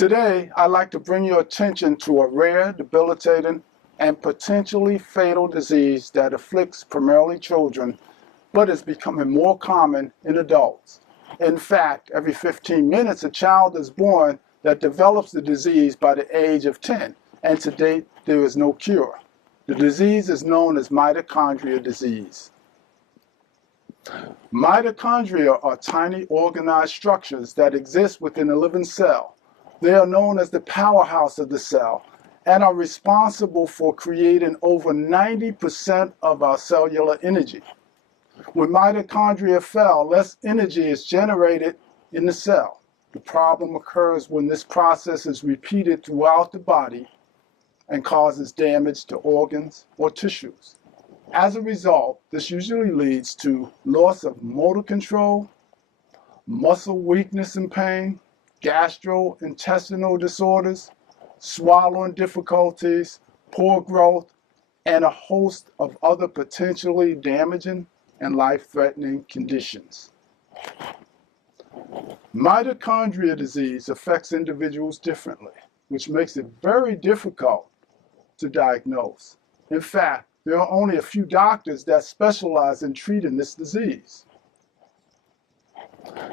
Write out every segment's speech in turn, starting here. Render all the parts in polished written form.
Today, I'd like to bring your attention to a rare, debilitating, and potentially fatal disease that afflicts primarily children, but is becoming more common in adults. In fact, every 15 minutes, a child is born that develops the disease by the age of 10, and to date, there is no cure. The disease is known as mitochondria disease. Mitochondria are tiny organized structures that exist within a living cell. They are known as the powerhouse of the cell and are responsible for creating over 90% of our cellular energy. When mitochondria fail, less energy is generated in the cell. The problem occurs when this process is repeated throughout the body and causes damage to organs or tissues. As a result, this usually leads to loss of motor control, muscle weakness and pain, gastrointestinal disorders, swallowing difficulties, poor growth, and a host of other potentially damaging and life-threatening conditions. Mitochondria disease affects individuals differently, which makes it very difficult to diagnose. In fact, there are only a few doctors that specialize in treating this disease.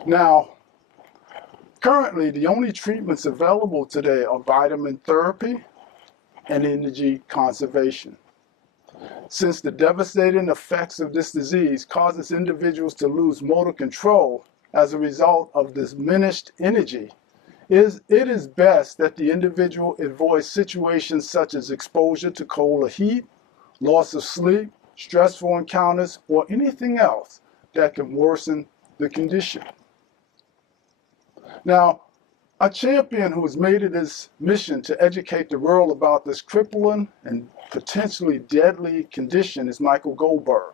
Now, currently, the only treatments available today are vitamin therapy and energy conservation. Since the devastating effects of this disease causes individuals to lose motor control as a result of diminished energy, it is best that the individual avoid situations such as exposure to cold or heat, loss of sleep, stressful encounters, or anything else that can worsen the condition. Now, a champion who has made it his mission to educate the world about this crippling and potentially deadly condition is Michael Goldberg.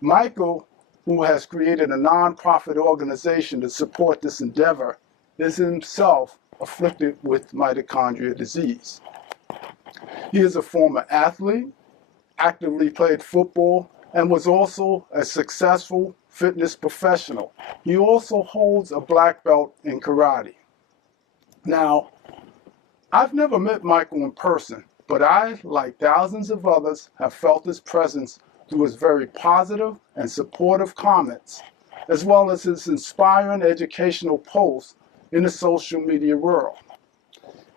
Michael, who has created a nonprofit organization to support this endeavor, is himself afflicted with mitochondria disease. He is a former athlete, actively played football, and was also a successful fitness professional. He also holds a black belt in karate. Now, I've never met Michael in person, but I, like thousands of others, have felt his presence through his very positive and supportive comments, as well as his inspiring educational posts in the social media world.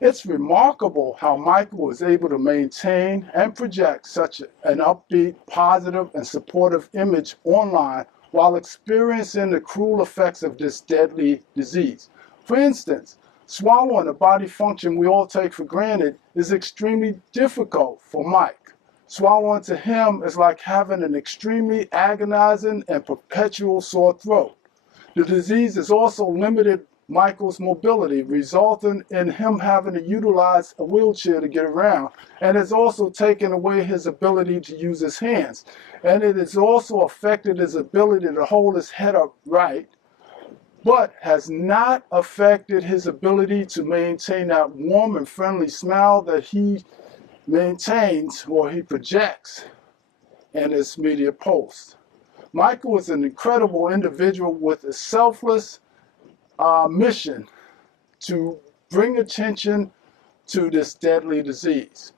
It's remarkable how Michael was able to maintain and project such an upbeat, positive, and supportive image online while experiencing the cruel effects of this deadly disease. For instance, swallowing, a body function we all take for granted, is extremely difficult for Mike. Swallowing to him is like having an extremely agonizing and perpetual sore throat. The disease has also limited Michael's mobility, resulting in him having to utilize a wheelchair to get around, and has also taken away his ability to use his hands. And it has also affected his ability to hold his head upright, but has not affected his ability to maintain that warm and friendly smile that he maintains or he projects in his media posts. Michael is an incredible individual with a selfless mission to bring attention to this deadly disease.